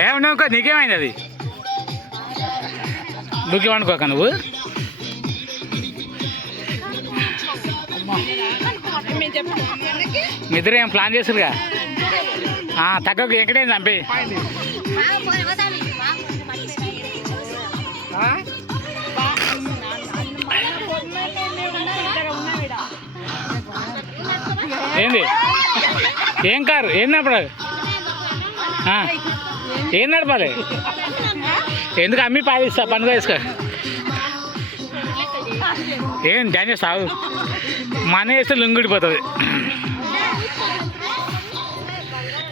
ఏమనుకో నీకేమైంది అది నువ్వేమనుకోక నువ్వు మీ ఇద్దరు ఏం ప్లాన్ చేసారుగా తగ్గకు ఎక్కడేం చంపి ఏంది ఏం కారు ఏం నడపడు ఏం నడపాలి ఎందుకు అమ్మి పాలిస్తా పని వేసుకో ఏం డ్యాన్ చేస్తావు మన వేస్తే లుంగిడిపోతుంది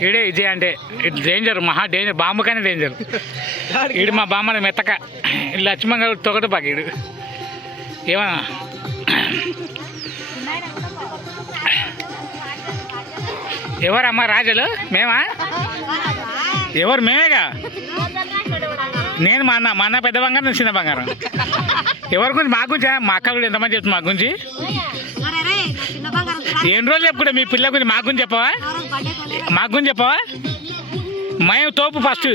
ఈడే విజయ్ అంటే డేంజర్ మహా డేంజర్ బాంబు కానీ డేంజర్ ఈడు మా బామ్మని మెత్తక లక్ష్మణ్ గారు తొగట పాకీడు ఏమన్నా ఎవరమ్మా రాజులు మేమా ఎవరు మేమేగా నేను మా అన్న పెద్ద బంగారం నేను చిన్న బంగారం ఎవరి గురించి మా గురించి మా అక్క కూడా ఎంతమంది చెప్తుంది మా గురించి ఎన్ని రోజులు చెప్పుకుంటా మీ పిల్లల గురించి మా గురించి చెప్పవా మా గురించి చెప్పవా మేము తోపు ఫస్ట్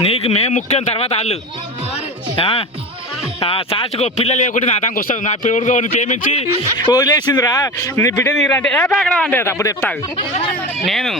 నీకు మేము ముఖ్యం తర్వాత వాళ్ళు సాచుకో పిల్లలు లేకుంటే నా దానికి వస్తుంది నా పిల్లడు ప్రేమించి వదిలేసిందిరా నీ బిడ్డ నీరు అంటే ఏ పేకడం అంటే అప్పుడు చెప్తాను నేను